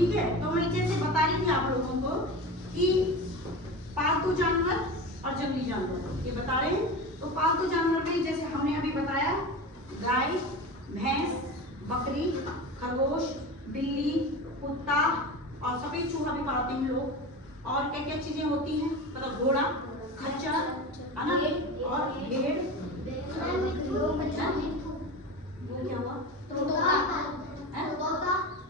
ठीक है। तो मैं जैसे बता रही थी आप लोगों को कि पालतू जानवर और जंगली जानवर ये बता रहे हैं। तो पालतू जानवर में जैसे हमने अभी बताया गाय, भैंस, बकरी, खरगोश, बिल्ली, कुत्ता और सफेद चूहा भी पालते हैं लोग। और क्या क्या चीजें होती हैं, मतलब घोड़ा, खच्चर, है ना, और भेड़, क्या हुआ,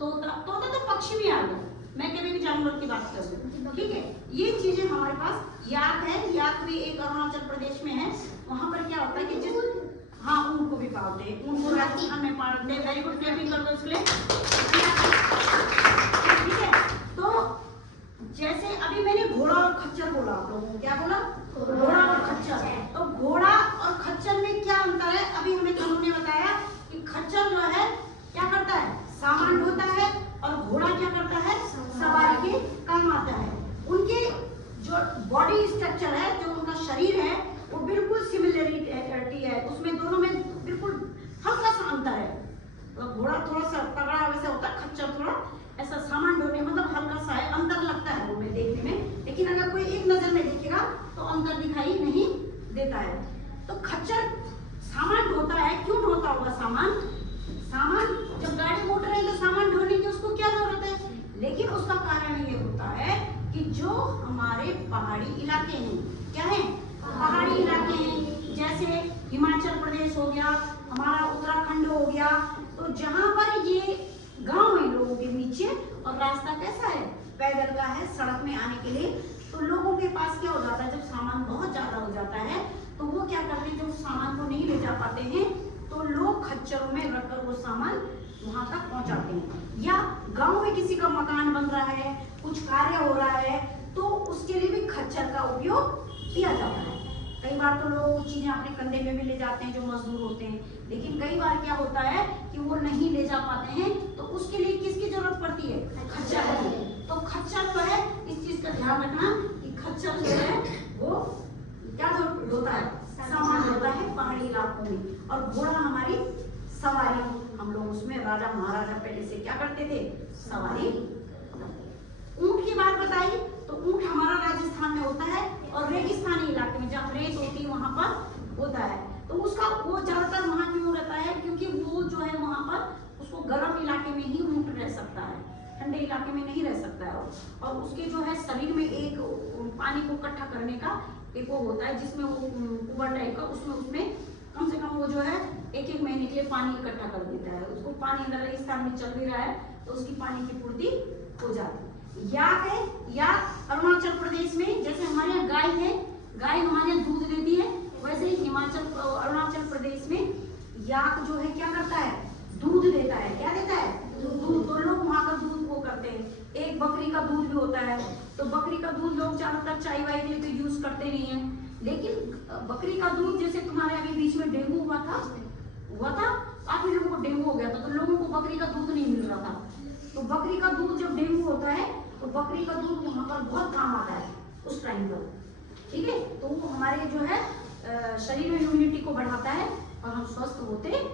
तोता तो पक्षी भी आ गया, मैं कभी भी जानवर की बात कर रही हूँ। ठीक है, ये चीजें हमारे पास। याक है, याक भी एक अरुणाचल प्रदेश में है। वहां पर क्या होता है कि जिस, हाँ ऊंट को भी पालते हैं, ऊंट को राजस्थान में पालते हैं। वेरी गुड, क्लैपिंग कर दो इसके लिए। ठीक है, तो जैसे अभी मैंने घोड़ा और खच्चर बोला, आप लोगों को क्या बोला, घोड़ा और खच्चर। तो घोड़ा और खच्चर में क्या अंतर है, अभी हमें तनु ने बताया कि खच्चर जो है क्या करता है, सामान ढोता है, और घोड़ा क्या करता है, सवारी के काम आता है। उनके जो बॉडी स्ट्रक्चर है, जो उनका शरीर है, वो बिल्कुल सिमिलरिटी है, उसमें दोनों में बिल्कुल हल्का सा अंतर है। तो घोड़ा थोड़ा सा तगड़ा वैसे होता है, खच्चर थोड़ा ऐसा सामान ढोने मतलब हल्का सा है, अंतर लगता है वो में देखने में, लेकिन अगर कोई एक नजर में देखेगा तो अंतर दिखाई नहीं देता है। तो खच्चर सामान ढोता है, क्यों ढोता होगा सामान, जब गाड़ी मोटर है तो सामान ढोने की उसको क्या जरूरत है, लेकिन उसका कारण ये होता है कि जो हमारे पहाड़ी इलाके हैं, क्या है, पहाड़ी इलाके हैं, जैसे हिमाचल प्रदेश हो गया, हमारा उत्तराखंड हो गया, तो जहां पर ये गांव है लोगों के नीचे, और रास्ता कैसा है, पैदल का है, सड़क में आने के लिए, तो लोगों के पास क्या हो जाता है, जब सामान बहुत ज्यादा हो जाता है तो वो क्या करते हैं, जब सामान को नहीं ले जा पाते हैं तो लोग खच्चरों में रखकर वो सामान वहां तक पहुंचाते हैं। या गांव में किसी का मकान बन रहा है, कुछ कार्य हो रहा है, तो उसके लिए भी खच्चर का उपयोग किया जाता है। कई बार तो लोग चीजें अपने कंधे में भी ले जाते हैं जो मजदूर होते हैं, लेकिन कई बार क्या होता है कि वो नहीं ले जा पाते हैं, तो उसके लिए किसकी जरूरत पड़ती है, खच्चर की। तो खच्चर जो है, इस चीज का ध्यान रखना कि खच्चर जो है वो क्या होता है, सामान होता है पहाड़ी इलाकों में। और घोड़ा हमारी सवारी, हम लोग उसमें राजा महाराजा पहले से क्या करते थे, सवारी। ऊंट की बात बताई तो ऊंट हमारा राजस्थान में होता है, और रेगिस्तानी इलाके में जहाँ रेत होती है वहां पर होता है। तो उसका वो ज्यादातर वहां क्यों रहता है, क्योंकि वो जो है वहां पर उसको गर्म इलाके में ही ऊंट रह सकता है, ठंडे इलाके में नहीं रह सकता है। और उसके जो है शरीर में एक पानी को इकट्ठा करने का एक वो होता है, जिसमें वो कुआं टाइप का, उसमें कम से कम वो जो है एक महीने के लिए पानी इकट्ठा कर देता है। उसको पानी अगर रेगिस्तान में चल भी रहा है तो उसकी पानी की पूर्ति हो जाती है। याक है, याक अरुणाचल प्रदेश में, जैसे हमारे यहाँ गाय है, गाय हमारे यहाँ दूध देती है, वैसे ही अरुणाचल प्रदेश में याक जो है क्या करता है, दूध देता है। क्या देता है, दूध। तो लोग वहां का दूध वो करते हैं। एक बकरी का दूध भी होता है, तो बकरी का दूध लोग ज्यादातर चाय वाय के लिए तो यूज करते नहीं है, लेकिन बकरी का दूध, जैसे तुम्हारे अभी बीच में डेंगू हुआ था, काफी लोगों को डेंगू हो गया था, तो लोगों को बकरी का दूध नहीं मिल रहा था। तो बकरी का दूध जब डेंगू होता है तो बकरी का दूध वहां पर बहुत काम आता है उस टाइम पर। ठीक है, तो वो हमारे जो है शरीर में इम्यूनिटी को बढ़ाता है और हम स्वस्थ होते हैं।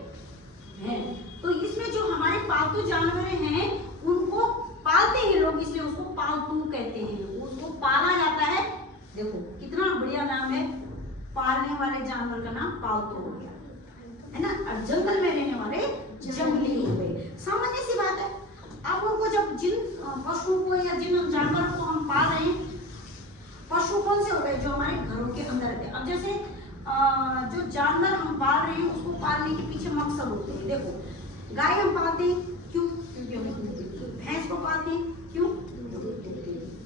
तो इसमें जो हमारे पालतू जानवर हैं उनको पालते हैं लोग, इसलिए उसको पालतू कहते हैं, उसको पाला जाता है। देखो कितना बढ़िया नाम है, पालने वाले जानवर का नाम पालतू हो गया, है ना। और जंगल में रहने वाले जंगली हो गए। सामान्य सी बात है, आप उनको जब जिन पशुओं को या जिन जानवरों को हम पाल रहे हैं, पशु कौन से हो गए, जो हमारे घरों के अंदर रहते हैं। अब जैसे जो जानवर हम पाल रहे हैं उसको पालने के पीछे मकसद होते हैं। देखो गाय हम पालते हैं क्यों, भैंस को पालते हैं क्यों,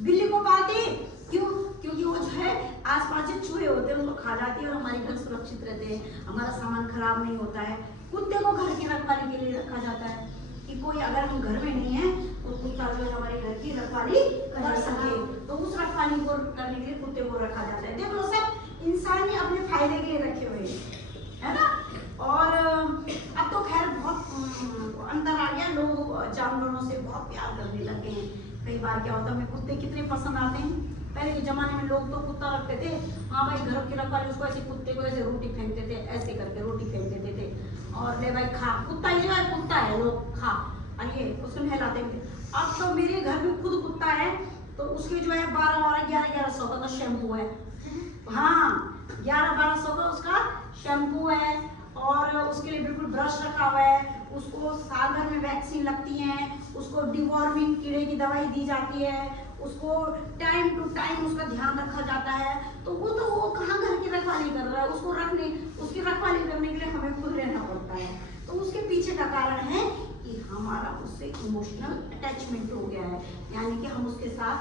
बिल्ली को पालते हैं क्यों, क्योंकि वो जो है आसपास जो चूहे होते हैं उनको खा जाती है और हमारे घर सुरक्षित रहते हैं, हमारा सामान खराब नहीं होता है। कुत्ते को घर की रखवाली के लिए रखा जाता है कि कोई अगर हम घर में नहीं है तो कुत्ता जो है हमारे घर की रखवाली कर सके, तो उस रखवाली को करने के लिए कुत्ते को रखा जाता है। देखो सब इंसान ही अपने फायदे के लिए रखे हुए हैं, है ना। और अब तो खैर बहुत अंतर आ गया, लोग जानवरों से बहुत प्यार करने लगे हैं। कई बार क्या होता है, हमें कुत्ते कितने पसंद आते हैं। पहले के जमाने में लोग तो कुत्ता रखते थे, हाँ भाई घर की रखवाली, उसको ऐसे कुत्ते को ऐसे रोटी फेंकते थे, ऐसे करके रोटी फेंक देते थे और ले भाई खा, कुत्ता ही जो है कुत्ता है, लोग खा, और ये उसको नहलाते थे। अब तो मेरे घर में खुद कुत्ता है, तो उसके जो है 12-1100 का शैम्पू है। हाँ, 1100-1200 का उसका शैम्पू है, और उसके लिए बिल्कुल ब्रश रखा हुआ है। उसको साल भर में वैक्सीन लगती है, उसको डिवॉर्मिंग कीड़े की दवाई दी जाती है, उसको टाइम टू टाइम उसका ध्यान रखा जाता है। तो वो कहाँ घर की रखवाली कर रहा है, उसकी रखवाली करने के लिए हमें खुद रहना पड़ता है। तो उसके पीछे का कारण है कि हमारा उससे इमोशनल अटैचमेंट हो गया है, यानी कि हम उसके साथ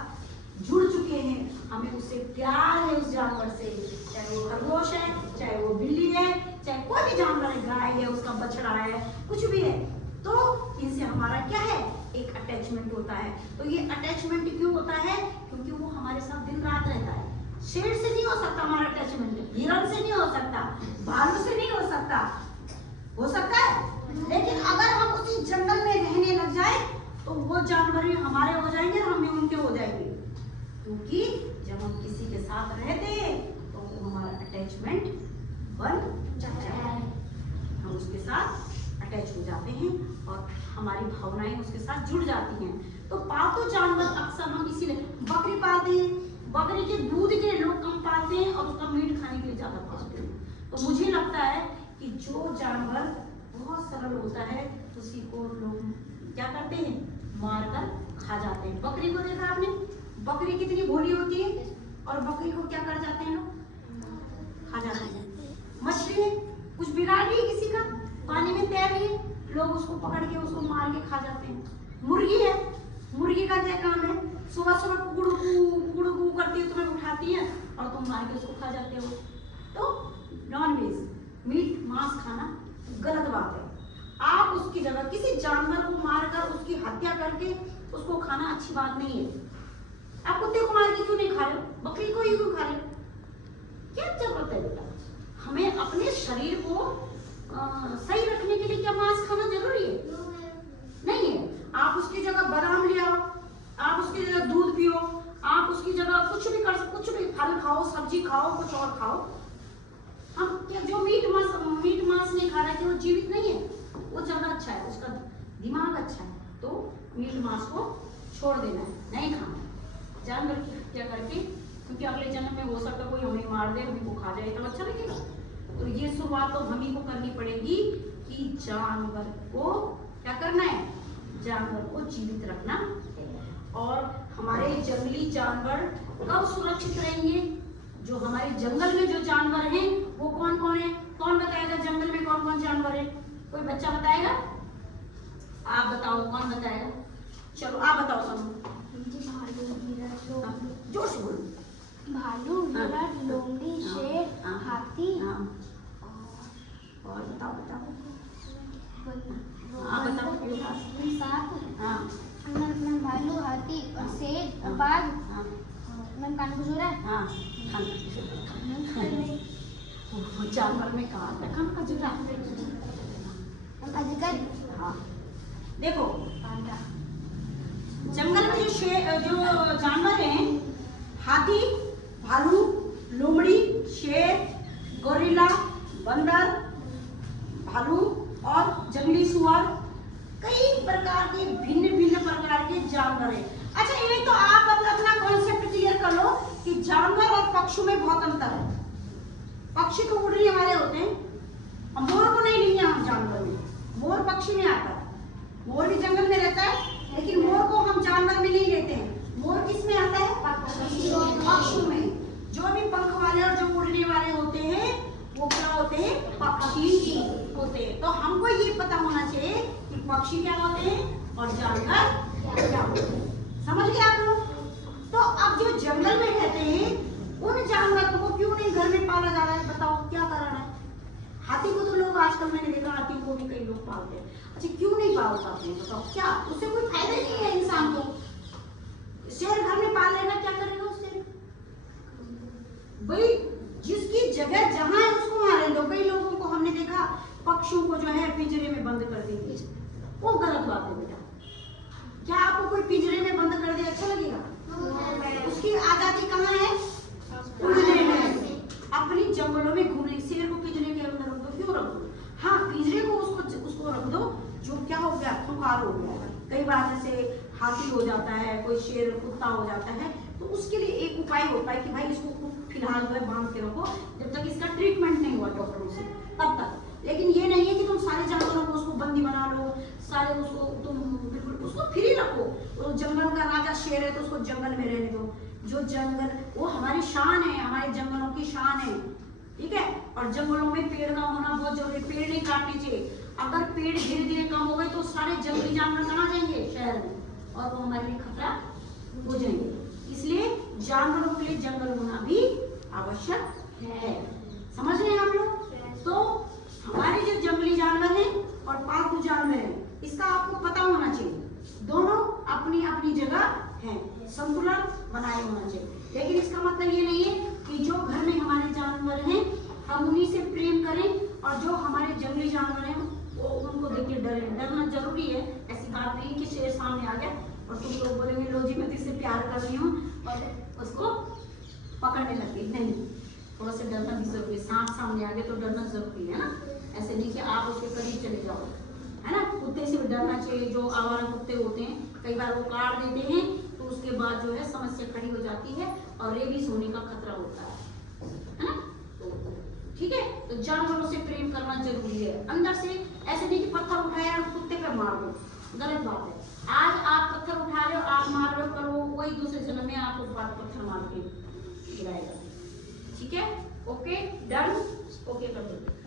जुड़ चुके हैं, हमें उससे प्यार है उस जानवर से, चाहे वो खरगोश है, चाहे वो बिल्ली है, चाहे कोई भी जानवर है, गाय है, उसका बछड़ा है, कुछ भी है, तो इनसे हमारा क्या है, एक अटैचमेंट होता है। तो ये अटैचमेंट क्यों होता है? क्योंकि वो हमारे साथ दिन रात रहता है। शेर से नहीं हो सकता हमारा अटैचमेंट, हिरण से नहीं हो सकता, भालू से नहीं हो सकता है, लेकिन अगर हम उसी जंगल में रहने लग जाए तो वो जानवर भी हमारे हो जाएंगे और हम भी उनके हो जाएंगे। क्योंकि जब हम किसी के साथ रहते हैं तो हमारा अटैचमेंट बन जाता है, हम उसके साथ अटैच हो जाते हैं और हमारी भावनाएं उसके साथ जुड़ जाती हैं। तो पालतू जानवर अक्सर हम इसीलिए बकरी पालते हैं, बकरी के दूध के लोग कम पालते हैं और उसका मीट खाने के लिए ज्यादा पालते हैं। तो मुझे लगता है कि जो जानवर बहुत सरल होता है उसी को लोग क्या करते हैं, मारकर खा जाते हैं। बकरी को देखा आपने, बकरी कितनी भोली होती है और बकरी को क्या कर जाते हैं लोग, खा जाते हैं। मछली है, कुछ बिगाड़ रही है किसी का, पानी में तैर रही है, लोग उसको पकड़ के उसको मार के खा जाते हैं। मुर्गी है, मुर्गी का क्या काम है, सुबह सुबह कुकड़ू करती है, तुम्हें उठाती है और तुम मार के उसको खा जाते हो। तो नॉन वेज मीट मांस खाना गलत बात है। आप उसकी जगह किसी जानवर को मारकर उसकी हत्या करके उसको खाना अच्छी बात नहीं है। आप कुत्ते को मार के क्यों नहीं खा रहे हो, बकरी को ही क्यों खा रहे हो, क्या जरूरत है बेटा? हमें अपने शरीर को सही रखने के लिए क्या मांस खाना जरूरी है? नहीं है। आप उसकी जगह बादाम ले आओ, आप उसकी जगह दूध पियो, आप उसकी जगह कुछ भी कर सकते, कुछ भी फल खाओ, सब्जी खाओ, कुछ और खाओ। हम क्या जो मीट मांस नहीं खा रहा है, वो जीवित नहीं है, वो ज्यादा अच्छा है, उसका दिमाग अच्छा है, तो मीट मांस को छोड़ देना है, नहीं खाना जानवर की हत्या करके, क्योंकि अगले जन्म में हो सकता है कोई हमें मार दे, हमें को खा जाए, तो अच्छा लगेगा। तो ये शुरुआत तो हम ही को करनी पड़ेगी कि जानवर को क्या करना है, जानवर को जीवित रखना है। और हमारे जंगली जानवर कब सुरक्षित रहेंगे? जो हमारे जंगल में जो जानवर हैं वो कौन कौन है? कौन बताएगा जंगल में कौन कौन जानवर है? कोई बच्चा बताएगा? आप बताओ, कौन बताएगा? चलो आप बताओ सब। जोश बोलो। भालू, हिरण, लोमड़ी, शेर, हाथी, और बताओ बताओ। भालू, हाथी और शेर और बाघ। मैं कान खजूरा। जानवर में कहाँ था कान खजूरा? अजगर। हाँ, देखो जंगल में जो जानवर हैं, हाथी, भालू, लोमड़ी, शेर, गोरिल्ला, बंदर, भालू और जंगली सुअर, कई प्रकार के भिन्न भिन्न प्रकार के जानवर हैं। अच्छा, ये तो आप अपना कॉन्सेप्ट क्लियर कर लो कि जानवर और पक्षी में बहुत अंतर है। पक्षी तो उड़ने वाले होते हैं, मोर को नहीं लेंगे हम जानवर में, मोर पक्षी में आता है, मोर भी जंगल में रहता है, लेकिन मोर को हम जानवर में नहीं लेते हैं। मोर किस में आता है? पक्षी में। जो भी पंख वाले और जो उड़ने वाले होते हैं वो क्या होते हैं? पक्षी होते हैं। तो हमको ये पता होना चाहिए कि पक्षी क्या होते हैं और जानवर क्या होते हैं। समझ गए आप लोग? तो अब जो जंगल में रहते हैं उन जानवरों को क्यों नहीं घर में पाला जा रहा है? बताओ क्या कारण है? हाथी को तो लोग आजकल मैंने देखा, हाथी को भी कई लोग पालते हैं। अच्छा, क्यों नहीं पालता आपने? बताओ क्या उससे कोई फायदा नहीं है इंसान को? शेर घर में पाल लेगा, क्या करेगा उससे? भाई जिसकी जगह जहां है उसको मारे दो। कई लोगों को हमने देखा पक्षियों को जो है पिंजरे में बंद कर देंगे, वो गलत बात है बेटा। क्या आपको कोई पिंजरे में बंद कर दे अच्छा लगेगा? उसकी आजादी कहाँ है? उड़ने में, अपनी जंगलों में घूमने। शेर को पिंजरे के अंदर रख दो, क्यों रख दो? हाँ, पिंजरे को उसको रख दो जो क्या हो गया, खुखार हो गया। कई बार जैसे हाथी हो जाता है, कोई शेर कुत्ता हो जाता है, तो उसके लिए एक उपाय होता है कि भाई इसको फिलहाल जो है बांध के रखो जब तक इसका ट्रीटमेंट नहीं हुआ डॉक्टरों से, तब तक। लेकिन ये नहीं है कि तुम सारे जानवरों को उसको बंदी बना लो, सारे उसको तुम बिल्कुल उसको फ्री रखो। वो जंगल का राजा शेर है तो उसको जंगल में रहने दो। जो जंगल वो हमारी शान है, हमारे जंगलों की शान है, ठीक है। और जंगलों में पेड़ का होना बहुत जरूरी, पेड़ नहीं काटने चाहिए। अगर पेड़ धीरे धीरे कम हो गए तो सारे जंगली जानवर कहाँ जाएंगे, शहर में, और वो हमारे लिए खतरा हो जाएंगे। इसलिए जानवरों के लिए जंगल होना भी आवश्यक है। समझ रहे हैं आप लोग? तो हमारे जो जंगली जानवर हैं और पालतू जानवर हैं, इसका आपको पता होना चाहिए। दोनों अपनी अपनी जगह हैं, संतुलन बनाए होना चाहिए। लेकिन इसका मतलब ये नहीं है कि जो घर में हमारे जानवर हैं हम उन्हीं से प्रेम करें, और जो हमारे जंगली जानवर हैं वो उनको देख के डरें। डरना जरूरी है, ऐसी बात नहीं कि शेर सामने आ गया और तुम लोग बोलेंगे लो जी मैं इससे प्यार कर रही हूँ और उसको पकड़ने लगी, नहीं। थोड़ा सा डरना भी जरूरी है। सांप सामने आ गया तो डरना जरूरी है ना, ऐसे नहीं कि आप उसके करीब चले जाओ, है ना। कुत्ते से भी डरना चाहिए। जो आवारा कुत्ते होते हैं कई बार वो काट देते हैं तो उसके बाद जो है समस्या खड़ी हो जाती है और रेबीज होने का खतरा होता है ना। ठीक है, तो जानवरों से प्रेम करना जरूरी है अंदर से। ऐसे नहीं कि पत्थर उठाया और कुत्ते पे मार दो, गलत बात है। आज आप पत्थर उठा रहे हो, आप मार रहे हो, कल वो वही दूसरे जन्म में आपको पत्थर मार के गिराएगा। ठीक है, ओके, डन, ओके कर दो।